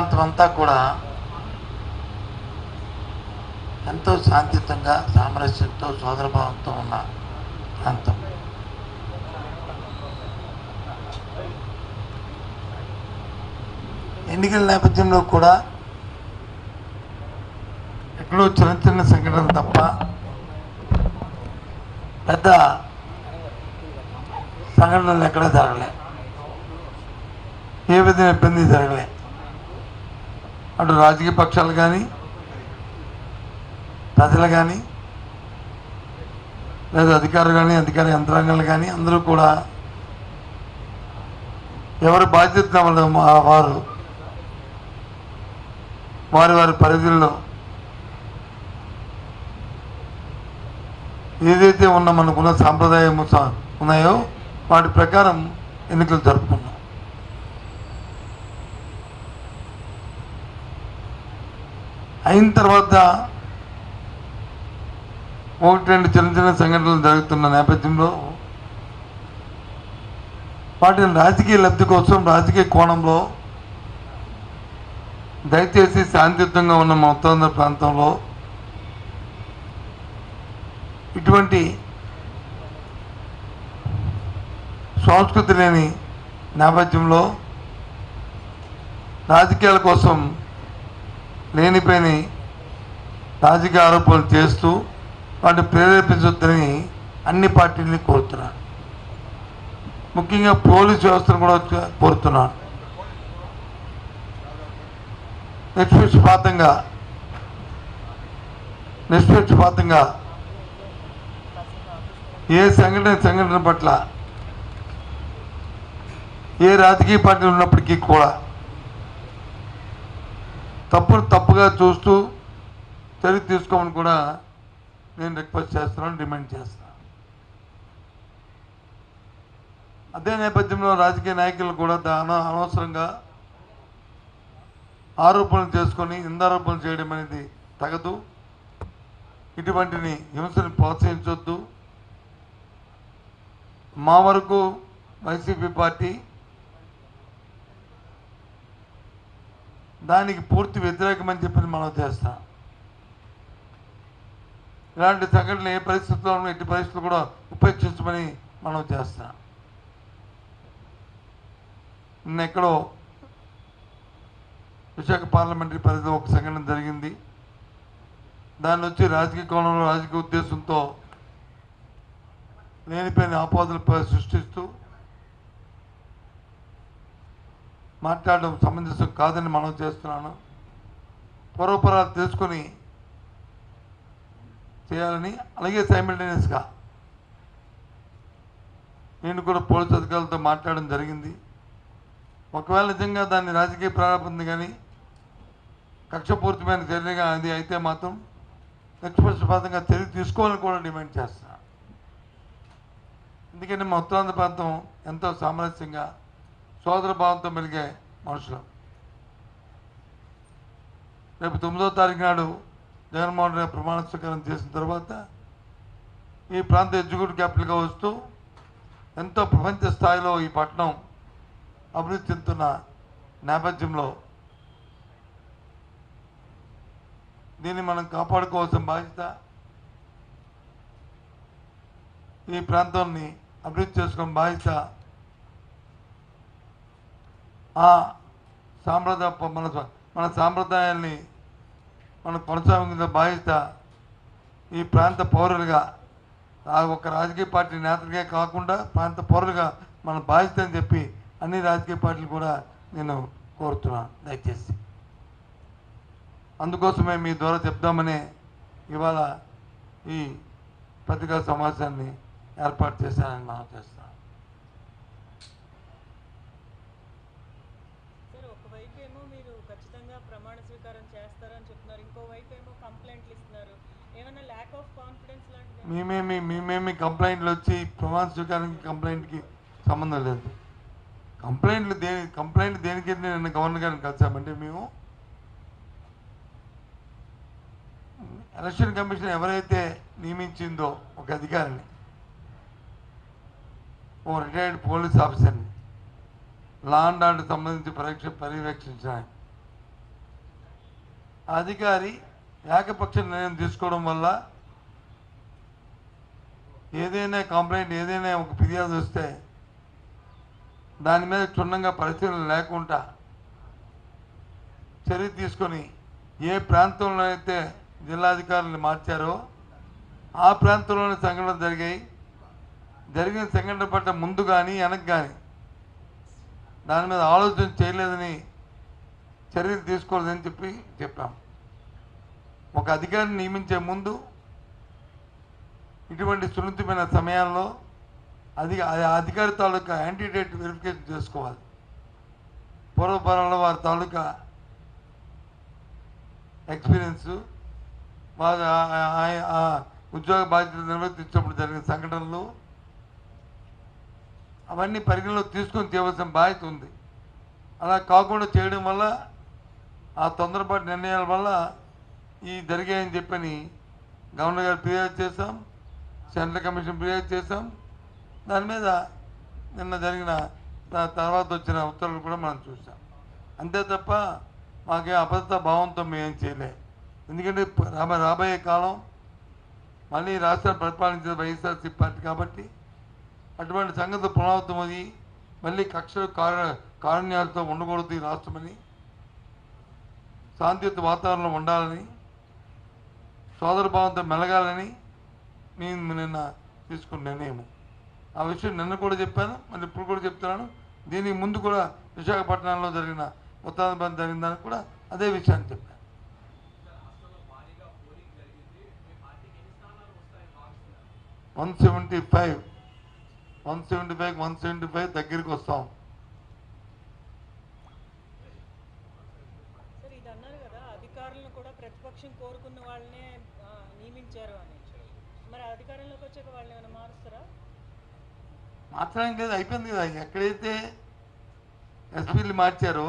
అంతా కూడా ఎంతో శాంతియుతంగా సామరస్యంతో సోదరభావంతో ఉన్న ప్రాంతం. ఎన్నికల నేపథ్యంలో కూడా ఎక్కడో చిన్న చిన్న సంఘటనలు తప్ప పెద్ద సంఘటనలు ఎక్కడా జరగలే, ఏ విధంగా ఇబ్బంది జరగలే. అటు రాజకీయ పక్షాలు కానీ ప్రజలు కానీ లేదా అధికారులు కానీ అధికార యంత్రాంగాలు కానీ అందరూ కూడా ఎవరి బాధ్యత వారు వారి వారి పరిధుల్లో ఏదైతే మనకున్న సాంప్రదాయం ఉన్నాయో వాటి ప్రకారం ఎన్నికలు జరుపుకున్నాం. అయిన తర్వాత ఒకటి రెండు చిన్న చిన్న సంఘటనలు జరుగుతున్న నేపథ్యంలో వాటిని రాజకీయ లబ్ధి కోసం రాజకీయ కోణంలో దయచేసి శాంతియుతంగా ఉన్న మా ఉత్తరాంధ్ర ప్రాంతంలో ఇటువంటి సంస్కృతి లేని నేపథ్యంలో రాజకీయాల కోసం లేనిపోయిన రాజకీయ ఆరోపణలు చేస్తూ వాటిని ప్రేరేపించొద్దని అన్ని పార్టీలని కోరుతున్నాను. ముఖ్యంగా పోలీసు వ్యవస్థను కూడా కోరుతున్నాను. నిష్పక్షపాతంగా ఏ సంఘటన పట్ల ఏ రాజకీయ పార్టీలు ఉన్నప్పటికీ కూడా తప్పుగా చూస్తూ చర్య తీసుకోమని కూడా నేను రిక్వెస్ట్ చేస్తున్నాను, డిమాండ్ చేస్తున్నాను. అదే నేపథ్యంలో రాజకీయ నాయకులు కూడా అనవసరంగా ఆరోపణలు చేసుకొని నిందారోపణలు చేయడం అనేది తగదు. ఇటువంటిని హింసను ప్రోత్సహించొద్దు. మా వరకు వైసీపీ పార్టీ దానికి పూర్తి వ్యతిరేకమని చెప్పి మనం చేస్తాం. ఇలాంటి సంఘటనలు ఏ పరిస్థితుల్లో ఎట్టి పరిస్థితులు కూడా ఉపేక్షించమని మనం చేస్తాం. నిన్నెక్కడో విశాఖ పార్లమెంటరీ పరిధిలో ఒక సంఘటన జరిగింది. దాన్ని వచ్చి రాజకీయ కోణంలో రాజకీయ ఉద్దేశంతో లేనిపోయిన ఆపాదనలు సృష్టిస్తూ మాట్లాడడం సమంజసం కాదని మనం చేస్తున్నాను. పూర్వపరాలు తెలుసుకొని చేయాలని, అలాగే సైమల్టేనియస్గా నేను కూడా పోలీసు అధికారులతో మాట్లాడడం జరిగింది. ఒకవేళ నిజంగా దాన్ని రాజకీయ ప్రారంభం కానీ కక్షపూరితమైన చర్యగా అది అయితే మాత్రం నిష్పక్షపాతంగా చర్య తీసుకోవాలని కూడా డిమాండ్ చేస్తున్నాను. ఎందుకంటే మా ఉత్తరాంధ్ర ప్రాంతం ఎంతో సామరస్యంగా సోదర భావంతో మెలిగే మనుషులు. రేపు 9వ తారీఖు నాడు జగన్మోహన్ రెడ్డి ప్రమాణ స్వీకారం చేసిన తర్వాత ఈ ప్రాంత ఎగ్జిక్యూటివ్ క్యాపిటల్గా వస్తూ ఎంతో ప్రపంచ స్థాయిలో ఈ పట్టణం అభివృద్ధి చెందుతున్న నేపథ్యంలో దీన్ని మనం కాపాడుకోవాల్సిన బాధ్యత, ఈ ప్రాంతాన్ని అభివృద్ధి చేసుకునే బాధ్యత మన సాంప్రదాయాల్ని మనం కొనసాగించిన బాధ్యత ఈ ప్రాంత పౌరులుగా ఒక రాజకీయ పార్టీ నేతలుగా కాకుండా ప్రాంత పౌరులుగా మన బాధ్యత అని చెప్పి అన్ని రాజకీయ పార్టీలు కూడా నేను కోరుతున్నాను. దయచేసి అందుకోసమే మీ ద్వారా చెప్దామని ఇవాళ ఈ పత్రికా సమావేశాన్ని ఏర్పాటు చేశానని మనం చేస్తున్నాం. ప్రమాణ స్వీకారం చేస్తారని చెప్తున్నారు, ఇంకోవైపు ఏమో కంప్లైంట్లు ఇస్తున్నారు. ఏమైనా ల్యాక్ ఆఫ్ కాన్ఫిడెన్స్ లాంటిది? మేమేమి కంప్లైంట్లు వచ్చి ప్రమాణ స్వీకారానికి కంప్లైంట్కి సంబంధం లేదు. కంప్లైంట్ దేనికి నిన్న గవర్నర్ గారిని కలిసామంటే మేము ఎలక్షన్ కమిషన్ ఎవరైతే నియమించిందో ఒక అధికారిని, ఓ రిటైర్డ్ పోలీస్ ఆఫీసర్ని లా అండ్ ఆర్డర్ సంబంధించి పర్యవేక్షించడానికి ఆ అధికారి ఏకపక్ష నిర్ణయం తీసుకోవడం వల్ల ఏదైనా కంప్లైంట్ ఏదైనా ఒక ఫిర్యాదు వస్తే దాని మీద క్షుణ్ణంగా పరిశీలన లేకుండా చర్య తీసుకొని ఏ ప్రాంతంలో అయితే జిల్లాధికారులను మార్చారో ఆ ప్రాంతంలోనే సంఘటనలు జరిగిన సంఘటన పట్ల ముందు కానీ వెనక్కి కానీ దాని మీద ఆలోచన చేయలేదని చర్యలు తీసుకోలేదని చెప్పాం. ఒక అధికారిని నియమించే ముందు ఇటువంటి సున్నితమైన సమయాల్లో అధికారి తాలూకా యాంటీడేట్ వెరిఫికేషన్ చేసుకోవాలి. పూర్వపరంలో వారి తాలూకా ఎక్స్పీరియన్స్, వారు ఉద్యోగ బాధ్యతలు నిర్వర్తించినప్పుడు జరిగిన సంఘటనలు అవన్నీ పరిగణలో తీసుకొని చేయవలసిన బాధ్యత ఉంది. అలా కాకుండా చేయడం వల్ల ఆ తొందరపాటు నిర్ణయాల వల్ల ఈ జరిగాయని చెప్పని గవర్నర్ గారు ఫిర్యాదు చేశాం, సెంట్రల్ కమిషన్ ఫిర్యాదు చేశాం. దాని మీద నిన్న జరిగిన తర్వాత వచ్చిన ఉత్తర్వులు కూడా మనం చూసాం. అంతే తప్ప మాకేం అభద్రతా భావంతో మేమేం చేయలే. ఎందుకంటే రాబోయే కాలం మళ్ళీ రాష్ట్రాన్ని పరిపాలించిన వైఎస్ఆర్సీ పార్టీ కాబట్టి అటువంటి సంగతి పునరావృతమది మళ్ళీ కక్షలు కారుణ్యాలతో ఉండకూడదు ఈ రాష్ట్రమని, శాంతియుత వాతావరణంలో ఉండాలని, సోదరభావంతో మెలగాలని నేను నిన్న తీసుకున్న నిర్ణయం. ఆ విషయం నిన్న కూడా చెప్పాను, మళ్ళీ ఇప్పుడు కూడా చెప్తున్నాను. దీనికి ముందు కూడా విశాఖపట్నంలో జరిగిన ఉత్తాన జరిగిన దానికి కూడా అదే విషయాన్ని చెప్పాను. 175 దగ్గరికి వస్తాం. సార్ ఇది అన్నారు కదా, అధికారులను కూడా ప్రతిపక్షం కోరుకున్న వాళ్ళనే నియమించారు అని. మరి అధికారంలోకి వచ్చాక వాళ్ళని ఏమైనా మారుస్తారా? మాట్లాడడం కదా, అయిపోయింది కదా. ఎక్కడైతే ఎస్పీలు మార్చారో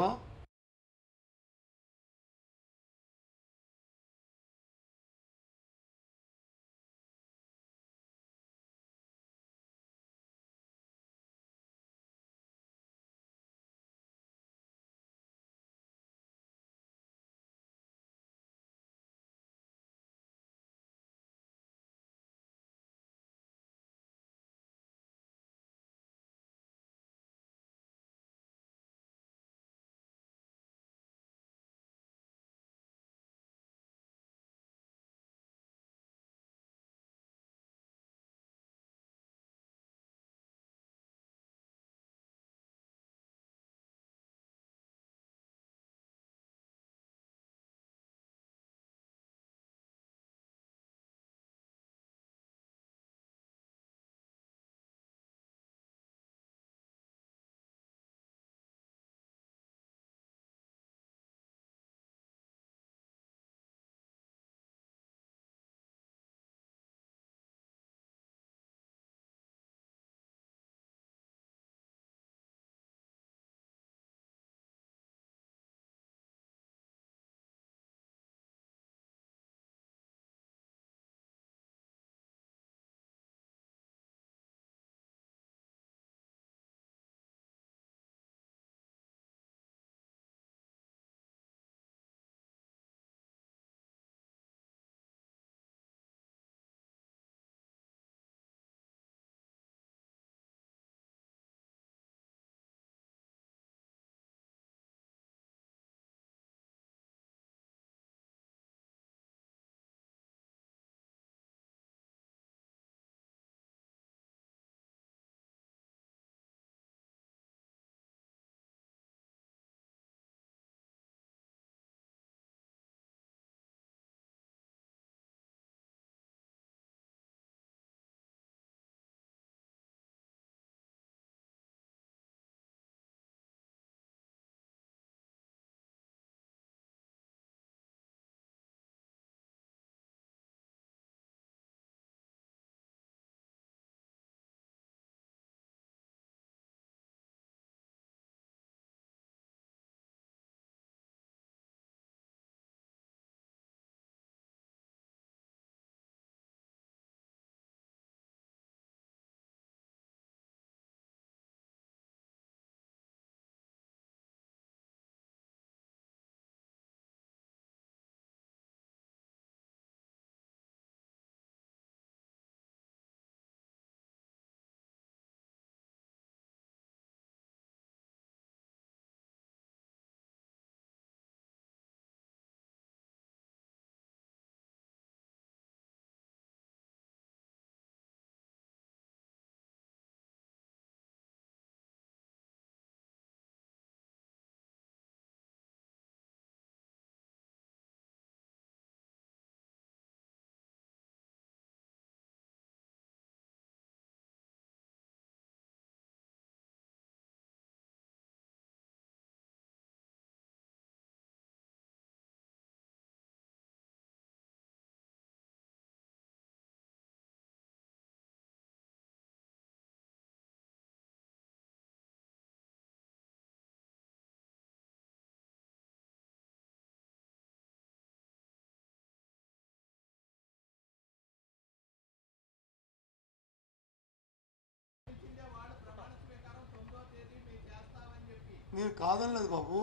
నేను కాదనలేదు బాబు,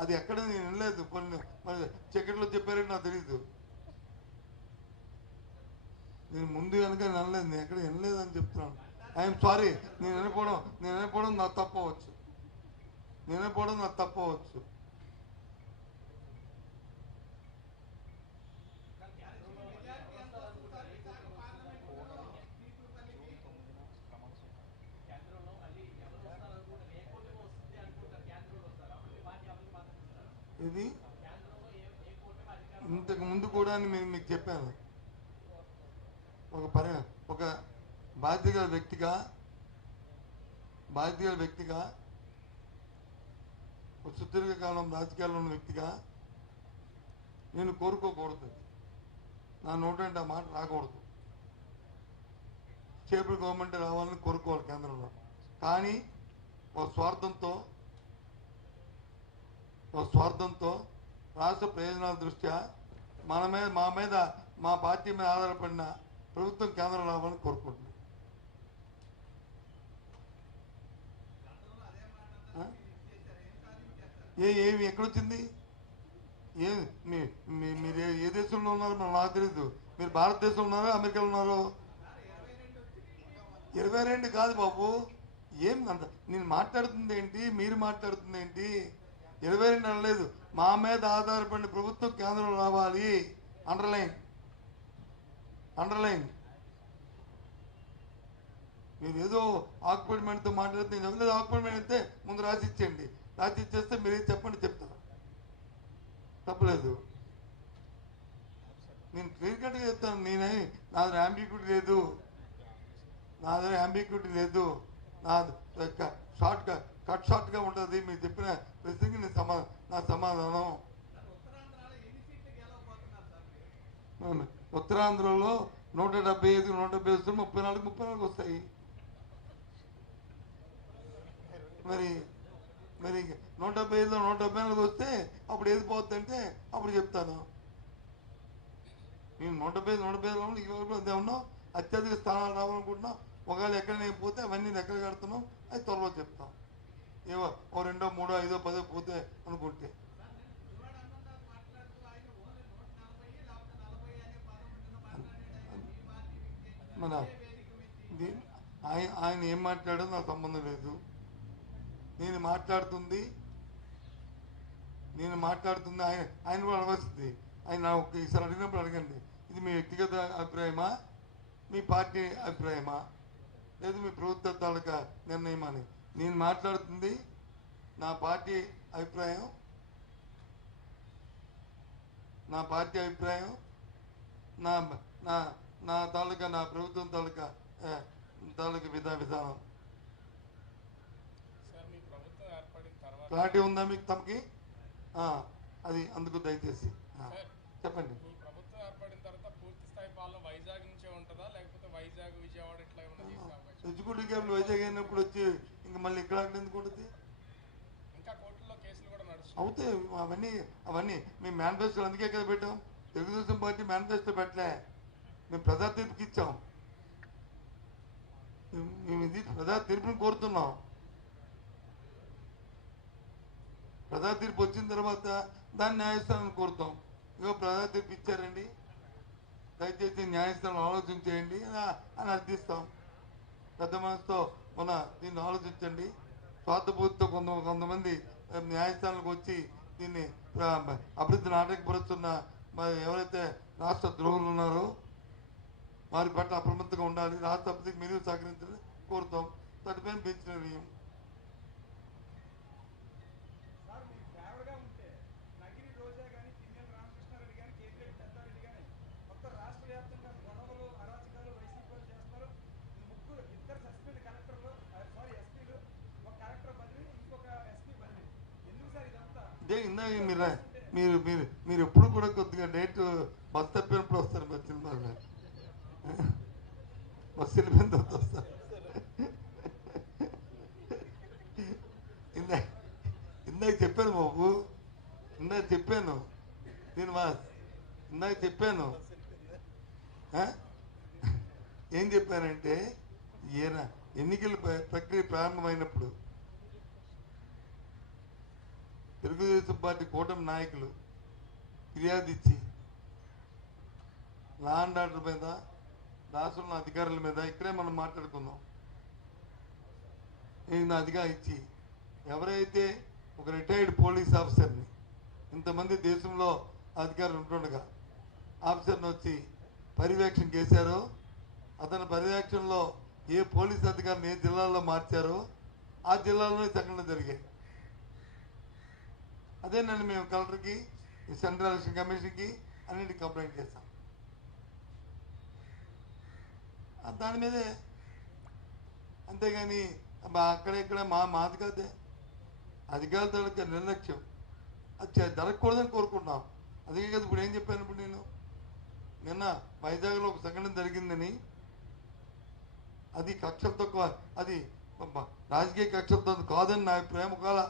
అది ఎక్కడ నేను వినలేదు. కొన్ని మరి చక్కెరలో చెప్పారని నాకు తెలీదు. నేను ముందు కనుక వినలేదు, నేను ఎక్కడ వినలేదు అని చెప్తున్నాను. ఐఎమ్ సారీ, నేను వినకపోవడం నాకు తప్పవచ్చు, నాకు తప్పవచ్చు. ఇది ఇంతకు ముందు కూడా నేను మీకు చెప్పాను, ఒక బాధ్యత గల వ్యక్తిగా ఒక సుదీర్ఘకాలం రాజకీయాల్లో ఉన్న వ్యక్తిగా నేను కోరుకోకూడదు, నా నోటంటే ఆ మాట రాకూడదు. స్టేబుల్ గవర్నమెంట్ రావాలని కోరుకోవాలి కేంద్రంలో. కానీ ఒక స్వార్థంతో రాష్ట్ర ప్రయోజనాల దృష్ట్యా మా పార్టీ మీద ఆధారపడిన ప్రభుత్వం కేంద్రం రావాలని కోరుకుంటున్నాం. ఏమి ఎక్కడొచ్చింది? మీరు ఏ దేశంలో ఉన్నారో నాకు తెలీదు. మీరు భారతదేశంలో ఉన్నారో అమెరికాలో ఉన్నారో? 22 కాదు బాబు, ఏం అంత నేను మాట్లాడుతుంది ఏంటి, మీరు మాట్లాడుతుంది ఏంటి? 22 అనలేదు, మా మీద ఆధారపడిన ప్రభుత్వం కేంద్రం రావాలి. అండర్లైన్. మీరు ఏదో ఆక్యుపైమెంట్తో మాట్లాడితే నేను ఎవరిదో ఆక్యుపైమెంట్ అయితే ముందు రాసిచ్చేయండి, రాసిచ్చేస్తే మీరేం చెప్పండి, చెప్తా, తప్పలేదు. నేను క్లియర్ కట్గా చెప్తాను. నా దగ్గర యాంబిక్యూటీ లేదు, నాది షార్ట్గా ఉంటుంది. మీరు చెప్పిన ప్రశ్నకి నా సమాధానం. ఉత్తరాంధ్రలో 175 వస్తే 34 వస్తాయి. మరి 175లో 174 వస్తే అప్పుడు ఏది పోతుందంటే అప్పుడు చెప్తాను. నేను 175 ఇవరకు ఉన్నాం, అత్యధిక స్థానాలు రావాలనుకుంటున్నాం. ఒకవేళ ఎక్కడ నేను పోతే అవన్నీ ఎక్కడ కడుతున్నాం అది త్వరలో చెప్తాం. ఏవో 2, 3, 5, 10 పోతే అనుకుంటే మన ఆయన ఏం మాట్లాడో నాకు సంబంధం లేదు. నేను మాట్లాడుతుంది ఆయన కూడా అడగవలసింది. ఆయన ఈసారి అడిగినప్పుడు అడగండి, ఇది మీ వ్యక్తిగత అభిప్రాయమా, మీ పార్టీ అభిప్రాయమా, లేదు మీ ప్రభుత్వ తాలూకా నిర్ణయం అని. నేను మాట్లాడుతుంది నా పార్టీ అభిప్రాయం, నా తాలూకా నా ప్రభుత్వం తాలూకా విధానం. క్లారిటీ ఉందా మీకు? తమకి అది అందుకు దయచేసి చెప్పండి. ఎగ్జిక్యూటివ్ క్యాబినెట్ వైజాగ్ అయినప్పుడు వచ్చి ఇంకా మళ్ళీ ఇక్కడ ఎందుకు ఉంటుంది? అవుతాయి అవన్నీ మేము మేనిఫెస్టో అందుకే కదా పెట్టాం. తెలుగుదేశం పార్టీ మేనిఫెస్టో పెట్టలే, మేము ప్రజా తీర్పుకి ఇచ్చాం. మేము ఇది ప్రజా తీర్పుని కోరుతున్నాం. ప్రజా తీర్పు వచ్చిన తర్వాత దాన్ని న్యాయస్థానాన్ని కోరుతాం. ఇగో ప్రజా తీర్పు ఇచ్చారండి, దయచేసి న్యాయస్థానం ఆలోచించేయండి అని అర్థిస్తాం. పెద్ద మనసుతో దీన్ని ఆలోచించండి. స్వార్థబోధితో కొంతమంది న్యాయస్థానాలకు వచ్చి దీన్ని అభివృద్ధిని ఆటంకపరుస్తున్న ఎవరైతే రాష్ట్ర ద్రోహులు ఉన్నారో వారి పట్ల అప్రమత్తంగా ఉండాలి. రాష్ట్ర అభివృద్ధికి మీరు సహకరించాలని కోరుతాం. దానిపైన బెంచ్ నిర్ణయం. ఇందాక మీరు ఎప్పుడు కూడా కొద్దిగా డేట్ బస్ తప్పినప్పుడు వస్తారు. బస్సు వెళ్ళిపోయిన తర్వాత వస్తారు. ఇందాక చెప్పాను బాబు, ఇందాక చెప్పాను శ్రీనివాస్, ఇందాక చెప్పాను. ఏం చెప్పానంటే ఎన్నికల ప్రక్రియ ప్రారంభమైనప్పుడు తెలుగుదేశం పార్టీ కూటమి నాయకులు ఫిర్యాదు ఇచ్చి లా అండ్ ఆర్డర్ మీద, రాష్ట్రంలో అధికారుల మీద ఇక్కడే మనం మాట్లాడుకుందాం. నేను అదిగా ఇచ్చి ఎవరైతే ఒక రిటైర్డ్ పోలీస్ ఆఫీసర్ని, ఇంతమంది దేశంలో అధికారులు ఉంటుండగా ఆఫీసర్ని వచ్చి పర్యవేక్షణ చేశారో, అతని పర్యవేక్షణలో ఏ పోలీస్ అధికారిని ఏ జిల్లాలో మార్చారో ఆ జిల్లాలోనే సంఘటనలు జరిగాయి. అదేనండి మేము కలెక్టర్కి, సెంట్రల్ ఎలక్షన్ కమిషన్కి అన్నింటికి కంప్లైంట్ చేస్తాం. దాని మీదే, అంతేగాని అక్కడెక్కడ మాది కాదే అధికారుల నిర్లక్ష్యం అది జరగకూడదని కోరుకుంటున్నాం. అందుకే కదా ఇప్పుడు ఏం చెప్పాను, ఇప్పుడు నేను నిన్న వైజాగ్లో ఒక సంఘటన జరిగిందని, అది కక్షలతో, అది రాజకీయ కక్షలతో కాదని నా అభిప్రాయం. ఒకవేళ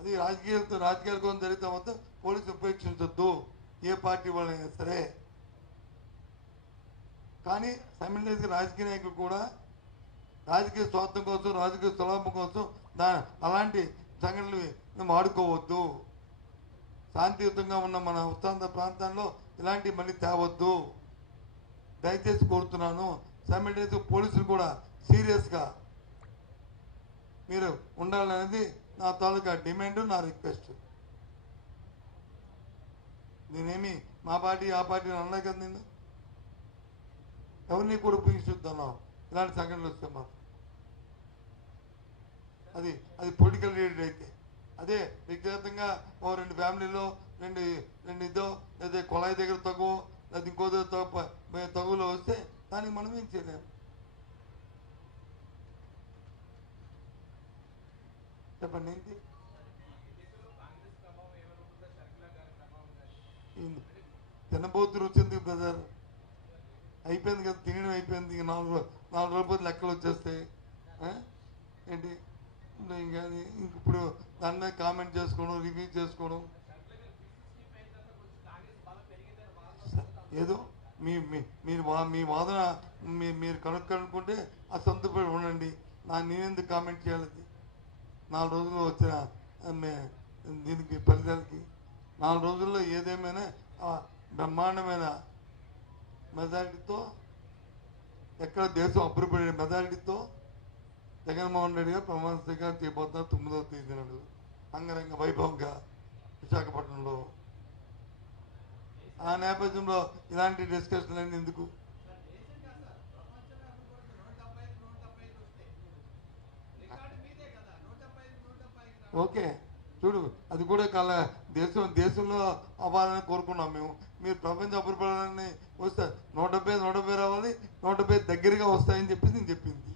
అది రాజకీయాల కోసం జరిగితే మాత్రం పోలీసులు ఉపేక్షించొద్దు, ఏ పార్టీ వాళ్ళైనా సరే. కానీ సైమల్టేనియస్గా రాజకీయ నాయకులు కూడా రాజకీయ స్వార్థం కోసం, రాజకీయ స్వలాభం కోసం అలాంటి సంఘటనలు వాడుకోవద్దు. శాంతియుతంగా ఉన్న మన ఉత్తాంధ్ర ప్రాంతాల్లో ఇలాంటివి మళ్ళీ తేవద్దు, దయచేసి కోరుతున్నాను. సైమల్టేనియస్గా పోలీసులు కూడా సీరియస్గా మీరు ఉండాలనేది నా తాలూకా డిమాండ్, నా రిక్వెస్ట్. నేనేమి మా పార్టీ ఆ పార్టీ అనలే కదా, నేను ఎవరిని కూడా ఉపయోగిస్తున్నాం. ఇలాంటి సంఘటనలు వస్తే మాత్రం అది పొలిటికల్ లీడర్ అయితే, అదే వ్యక్తిగతంగా ఓ 2 ఫ్యామిలీలో రెండు ఇదో లేదా కొళాయి దగ్గర తగువ లేదా ఇంకో తగువలో వస్తే దానికి మనం ఏం చేయలేము. చెప్పండి ఏంటి తినబోతులు వచ్చింది బ్రదర్, అయిపోయింది కదా, తినడం అయిపోయింది. ఇంక 4 రోజులు లెక్కలు వచ్చేస్తాయి. ఏంటి ఇంకా ఇప్పుడు దాని మీద కామెంట్ చేసుకోవడం, రివ్యూ చేసుకోవడం, ఏదో మీ వాదన మీరు కనుక్కుంటే ఆ సంతపడి ఉండండి. నేనెందుకు కామెంట్ చేయాలి? 4 రోజుల్లో వచ్చిన దీనికి ఫలితాలకి 4 రోజుల్లో ఏదేమైనా బ్రహ్మాండమైన మెజారిటీతో, ఎక్కడ దేశం అభివృద్ధి మెజారిటీతో జగన్మోహన్ రెడ్డి గారు ప్రమాణ స్వీకారం చేయబోతున్నారు 9వ తేదీ నాడు అంగరంగ వైభవంగా విశాఖపట్నంలో. ఆ నేపథ్యంలో ఇలాంటి డిస్కషన్లు అన్నీ ఎందుకు? ఓకే చూడు, అది కూడా దేశంలో అవ్వాలని కోరుకున్నాం మేము. మీరు ప్రపంచ అభివృద్ధిని వస్తే 170 రావాలి, 170 దగ్గరగా వస్తాయని చెప్పి నేను చెప్పింది.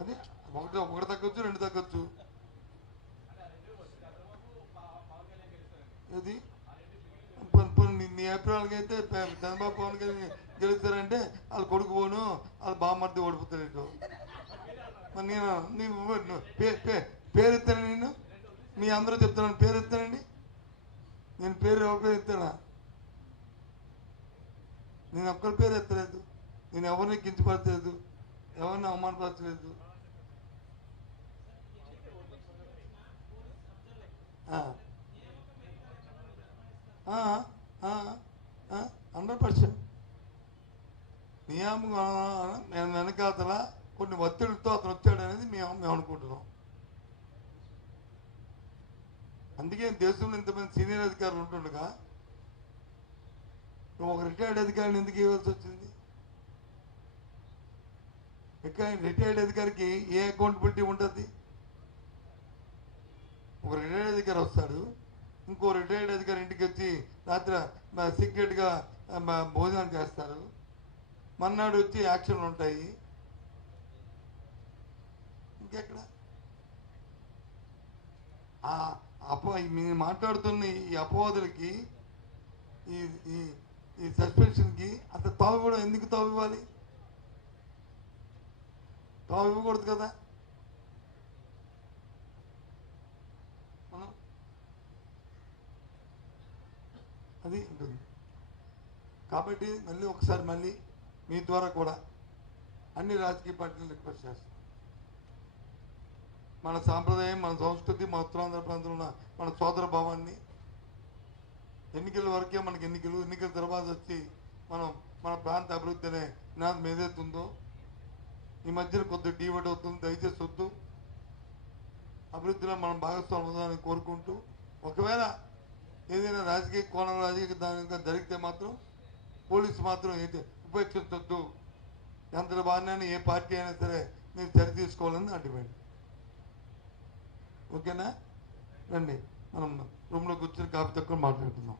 అదే ఒకటి తగ్గొచ్చు, 2 తగ్గొచ్చు. ఇది నీ అభిప్రాయాలకి అయితే చంద్రబాబు పవన్ కళ్యాణ్ గెలుస్తారంటే వాళ్ళ కొడుకు పోను, వాళ్ళ బామ్మర్ది ఓడిపోతాడు. నేను పేరు ఎత్తాను, నేను మీ అందరూ చెప్తున్నాను పేరు ఎత్తానండి. నేను పేరు ఎవరి పేరు ఎత్తానా? నేను ఒక్కరి పేరు ఎత్తలేదు, నేను ఎవరిని కించపరచలేదు, ఎవరిని అవమానపరచలేదు. ఆ 100% నియామకం వెనకాతల కొన్ని ఒత్తిడితో అతను వచ్చాడు అనేది మేము అనుకుంటున్నాం. అందుకే దేశంలో ఇంతమంది సీనియర్ అధికారులు ఉంటుండగా నువ్వు ఒక రిటైర్డ్ అధికారిని ఎందుకు ఇవ్వాల్సి వచ్చింది? రిటైర్డ్ అధికారికి ఏ అకౌంటబిలిటీ ఉంటుంది? ఒక రిటైర్డ్ అధికారి వస్తాడు, ఇంకో రిటైర్డ్ అధికారి ఇంటికి వచ్చి రాత్రి సీక్రెట్గా భోజనాలు చేస్తారు, మర్నాడు వచ్చి యాక్షన్లు ఉంటాయి. ఇంకెక్కడ మీరు మాట్లాడుతున్న ఈ అపవాదులకి, ఈ సస్పెన్షన్కి అసలు తావు కూడా ఎందుకు తావు ఇవ్వాలి? తావు ఇవ్వకూడదు కదా. మనం అది ఉంటుంది. కాబట్టి మళ్ళీ మీ ద్వారా కూడా అన్ని రాజకీయ పార్టీలు రిక్వెస్ట్ చేస్తాం. మన సాంప్రదాయం, మన సంస్కృతి, మా ఉత్తరాంధ్ర ప్రాంతంలో ఉన్న మన సోదర భావాన్ని, ఎన్నికల వరకే మనకి ఎన్నికల తర్వాత వచ్చి మనం మన ప్రాంత అభివృద్ధి అనే నినాదం ఏదైతే ఉందో ఈ మధ్యన కొద్దిగా డీవర్ట్ అవుతుంది. దయచేసి వద్దు. అభివృద్ధిలో మనం భాగస్వామ్యం ఉందని కోరుకుంటూ, ఒకవేళ ఏదైనా రాజకీయ కోణం రాజకీయ దానిగా జరిగితే మాత్రం పోలీసు మాత్రం ఏంటి ఉపేక్షించొద్దు. ఎంత బాగానే ఏ పార్టీ అయినా సరే మీరు చర్య తీసుకోవాలని నా డిమాండ్. ఓకేనా? రండి మనం రూమ్లో కూర్చొని కాఫీ తక్కువ మాట్లాడుకుందాం.